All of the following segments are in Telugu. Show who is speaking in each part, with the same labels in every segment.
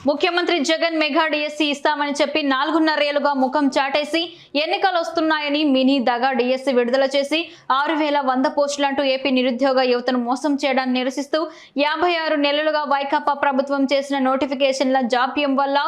Speaker 1: ముఖ్యమంత్రి జగన్ మెగా డిఎస్సీ ఇస్తామని చెప్పి నాలుగున్నరేళ్ళుగా ముఖం చాటేసి ఎన్నికలు వస్తున్నాయని మినీ దగా డిఎస్సి విడుదల చేసి ఆరు వేల వంద పోస్టులంటూ ఏపీ నిరుద్యోగ యువతను మోసం చేయడాన్ని నిరసిస్తూ యాభై ఆరు నెలలుగా వైకాపా ప్రభుత్వం చేసిన నోటిఫికేషన్ల జాప్యం వల్ల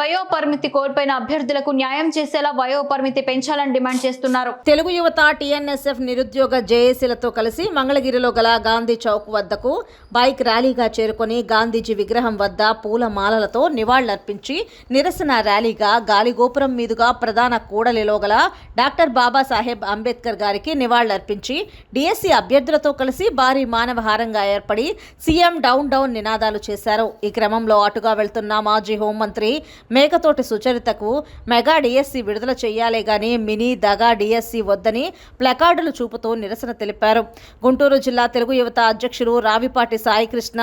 Speaker 1: వయోపరిమితి కోల్పోయిన అభ్యర్థులకు న్యాయం చేసేలా వయోపరిమితి పెంచాలని డిమాండ్ చేస్తున్నారు.
Speaker 2: తెలుగు యువత టీఎన్ఎస్ఎఫ్ నిరుద్యోగ జేఏసీలతో కలిసి మంగళగిరిలో గల గాంధీ చౌక్ వద్దకు బైక్ ర్యాలీగా చేరుకొని గాంధీజీ విగ్రహం వద్ద పూల మాలలతో నివాళులర్పించి నిరసన ర్యాలీగా గాలిగోపురం మీదుగా ప్రధాన కూడలిలో గల డాక్టర్ బాబాసాహెబ్ అంబేద్కర్ గారికి నివాళులర్పించి డిఎస్సి అభ్యర్థులతో కలిసి భారీ మానవహారంగా ఏర్పడి సీఎం డౌన్ డౌన్ నినాదాలు చేశారు. ఈ క్రమంలో అటుగా వెళ్తున్న మాజీ హోంమంత్రి మేకతోటి సుచరితకు మెగా డిఎస్సి విడుదల చేయాలే గాని మినీ దగా డిఎస్సి వద్దని ప్లకార్డులు చూపుతూ నిరసన తెలిపారు. గుంటూరు జిల్లా తెలుగు యువత అధ్యక్షులు రావిపాటి సాయికృష్ణ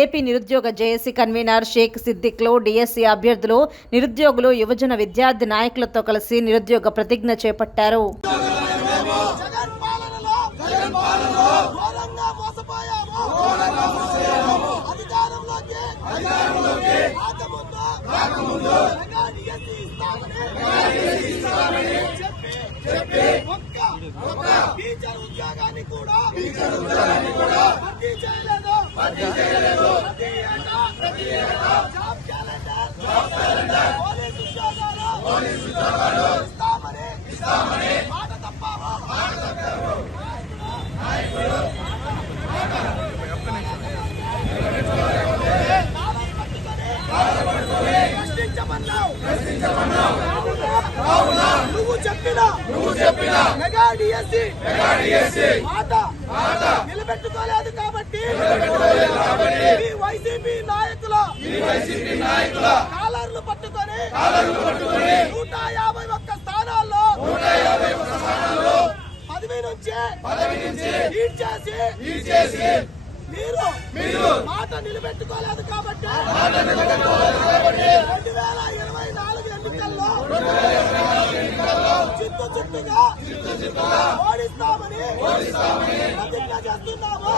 Speaker 2: ఏపీ నిరుద్యోగ జేఏసీ కన్వీనర్ షేక్ సిద్దిక్లు డిఎస్సి అభ్యర్థులు నిరుద్యోగులు యువజన విద్యార్థి నాయకులతో కలిసి నిరుద్యోగ ప్రతిజ్ఞ చేపట్టారు.
Speaker 3: టీచర్ ఉద్యోగాన్ని కూడా టీచర్ ఉద్యోగాన్ని కూడా భర్తీ చేయలేదు భర్తీ చేయలేదు ప్రతి ఏటా ప్రతి ఏటా చెప్పిన నువ్వు చెప్పిన మెగా డిఎస్సి మెగా డిఎస్సి మాట మాట నిలబెట్టుకోలేదు కాబట్టి నిలబెట్టుకోలేదు కాబట్టి ఈ వైసీపీ నాయకుల ఈ వైసీపీ నాయకుల కాలర్లు పట్టుకొని కాలర్లు పట్టుకొని నూట యాభై ఒక్క స్థానాల్లో నూట యాభై ఒక్క స్థానాల్లో పదవి నుంచి పదవి నుంచి చేసి ఈడ్ చేసి మీరు మీరు మాట నిలబెట్టుకోలేదు కాబట్టి మాట నిలబెట్టుకోలేదు కాబట్టి రెండు వేల ఇరవై నాలుగు ఎన్నికల్లో చిత్తు చిత్తుగా చిత్తు చిత్తుగా ఓడిస్తామని ఓడిస్తామని ప్రతిజ్ఞ చేస్తున్నాము.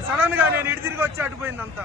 Speaker 4: సడన్గా నేను ఇటు తిరిగి వచ్చి అటుపోయిందంతా